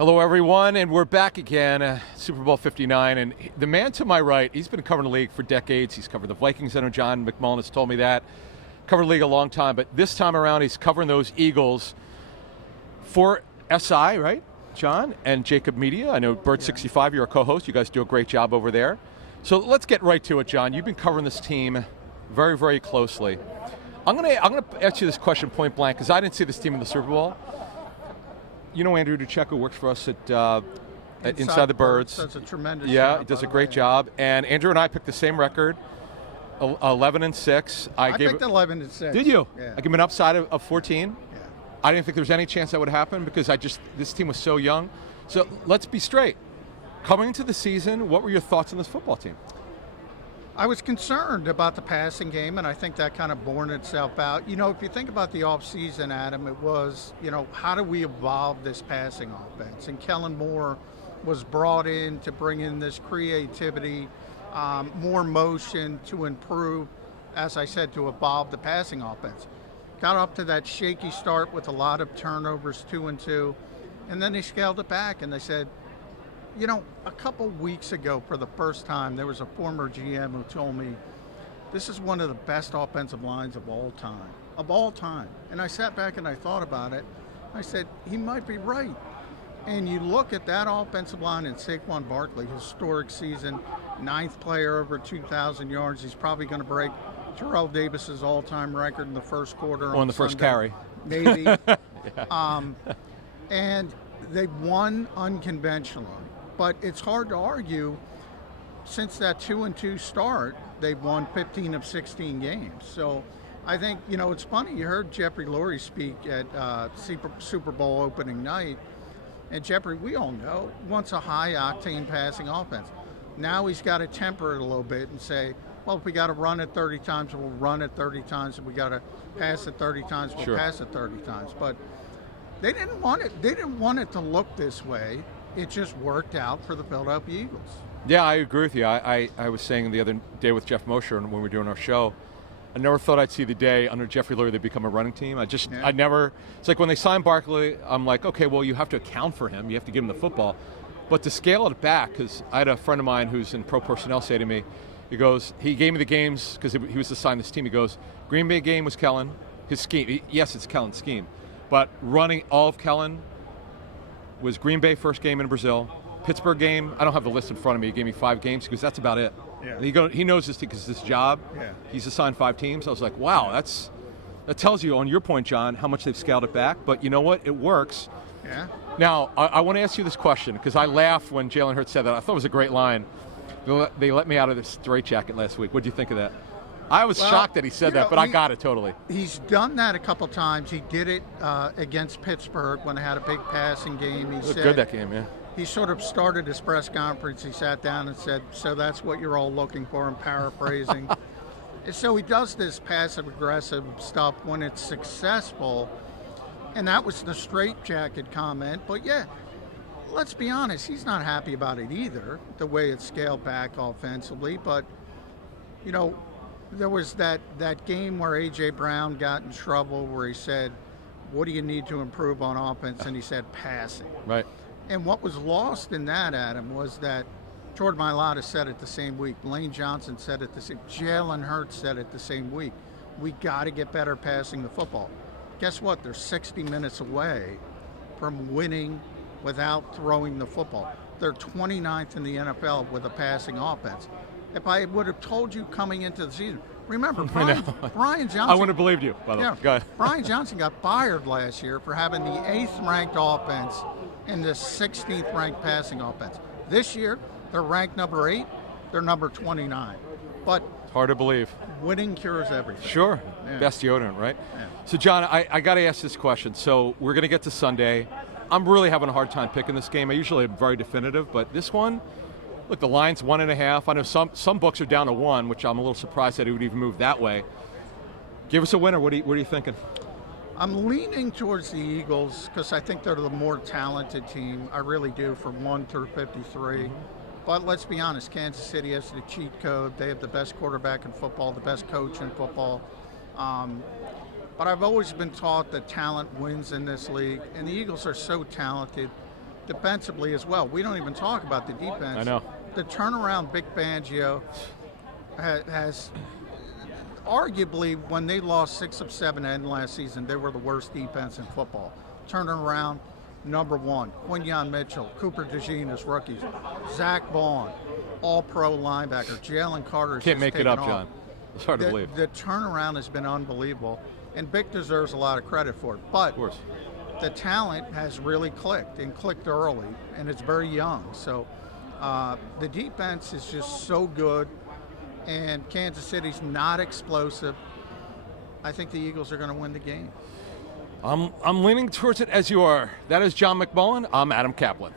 Hello, everyone, and we're back again, Super Bowl 59, and the man to my right, he's been covering the league for decades. He's covered the Vikings. I know John McMullen has told me that. Covered the league a long time, but this time around, he's covering those Eagles for SI, right, John, and JAKIB Media. I know Bird65, you're a co-host. You guys do a great job over there. So let's get right to it, John. You've been covering this team very, very closely. I'm gonna ask you this question point blank because I didn't see this team in the Super Bowl. You know Andrew Duchek, who works for us at Inside the Birds. Does a tremendous job. Yeah, he does a great job. And Andrew and I picked the same record, 11-6. I picked 11-6. Did you? Yeah. I gave him an upside of 14. Yeah. I didn't think there was any chance that would happen because this team was so young. So let's be straight. Coming into the season, what were your thoughts on this football team? I was concerned about the passing game, and I think that kind of borne itself out. You know, if you think about the offseason, Adam, it was, how do we evolve this passing offense? And Kellen Moore was brought in to bring in this creativity, more motion to improve, as I said, to evolve the passing offense. Got up to that shaky start with a lot of turnovers, 2-2, and then they scaled it back, and they said, a couple weeks ago, for the first time, there was a former GM who told me, this is one of the best offensive lines of all time. And I sat back and I thought about it. I said, he might be right. And you look at that offensive line and Saquon Barkley, historic season, 9th player over 2,000 yards. He's probably going to break Terrell Davis's all-time record in the first quarter. On the first carry. Maybe. Yeah. And they won unconventionally. But it's hard to argue, since that 2-2 start, they've won 15 of 16 games. So I think, it's funny, you heard Jeffrey Lurie speak at Super Bowl opening night, and Jeffrey, we all know, wants a high-octane passing offense. Now he's got to temper it a little bit and say, well, if we got to run it 30 times, we'll run it 30 times. If we got to pass it 30 times, we'll pass it 30 times. But they didn't want it. They didn't want it to look this way. It just worked out for the Philadelphia Eagles. Yeah, I agree with you. I was saying the other day with Jeff Mosher when we were doing our show, I never thought I'd see the day under Jeffrey Lurie they'd become a running team. I never, it's like when they signed Barkley, I'm like, okay, well, you have to account for him. You have to give him the football. But to scale it back, because I had a friend of mine who's in pro personnel say to me, he gave me the games because he was assigned this team. He goes, Green Bay game was Kellen, his scheme. Yes, it's Kellen's scheme. But running all of Kellen was Green Bay first game in Brazil, Pittsburgh game. I don't have the list in front of me. He gave me 5 games because that's about it. Yeah. He knows this because it's his job. Yeah. He's assigned 5 teams. I was like, wow, that tells you on your point, John, how much they've scaled it back. But you know what? It works. Yeah. Now I want to ask you this question because I laughed when Jalen Hurts said that. I thought it was a great line. They let me out of the straitjacket last week. What do you think of that? I was shocked that he said that, but I got it totally. He's done that a couple times. He did it against Pittsburgh when they had a big passing game. He said, good that game, yeah. He sort of started his press conference. He sat down and said, so that's what you're all looking for, I'm paraphrasing. So he does this passive-aggressive stuff when it's successful, and that was the straitjacket comment. But, yeah, let's be honest, he's not happy about it either, the way it's scaled back offensively. But, there was that game where A.J. Brown got in trouble where he said, what do you need to improve on offense? And he said, passing. Right. And what was lost in that, Adam, was that Jordan Mailata said it the same week. Lane Johnson said it the same. Jalen Hurts said it the same week. We got to get better passing the football. Guess what? They're 60 minutes away from winning without throwing the football. They're 29th in the NFL with a passing offense. If I would have told you coming into the season, remember, Brian Johnson. I wouldn't have believed you, by the way. Go ahead. Brian Johnson got fired last year for having the 8th ranked offense and the 16th ranked passing offense. This year, they're ranked number 8, they're number 29. But it's hard to believe. Winning cures everything. Sure. Yeah. Best deodorant, right? Yeah. So, John, I got to ask this question. So, we're going to get to Sunday. I'm really having a hard time picking this game. I usually am very definitive, but this one, look, the line's 1.5. I know some books are down to 1, which I'm a little surprised that it would even move that way. Give us a winner. What are you thinking? I'm leaning towards the Eagles because I think they're the more talented team. I really do, from 1 through 53. Mm-hmm. But let's be honest, Kansas City has the cheat code. They have the best quarterback in football, the best coach in football. But I've always been taught that talent wins in this league, and the Eagles are so talented. defensively as well. We don't even talk about the defense. I know. The turnaround Vic Fangio has arguably, when they lost 6 of 7 in last season, they were the worst defense in football. Turning around, number 1, Quinyon Mitchell, Cooper DeJean as rookies, Zach Vaughn, all-pro linebacker, Jalen Carter. Can't make it up, John. It's hard to believe. The turnaround has been unbelievable, and Vic deserves a lot of credit for it. But of course, the talent has really clicked, and clicked early, and it's very young. So the defense is just so good, and Kansas City's not explosive. I think the Eagles are going to win the game. I'm leaning towards it as you are. That is John McMullen. I'm Adam Caplan.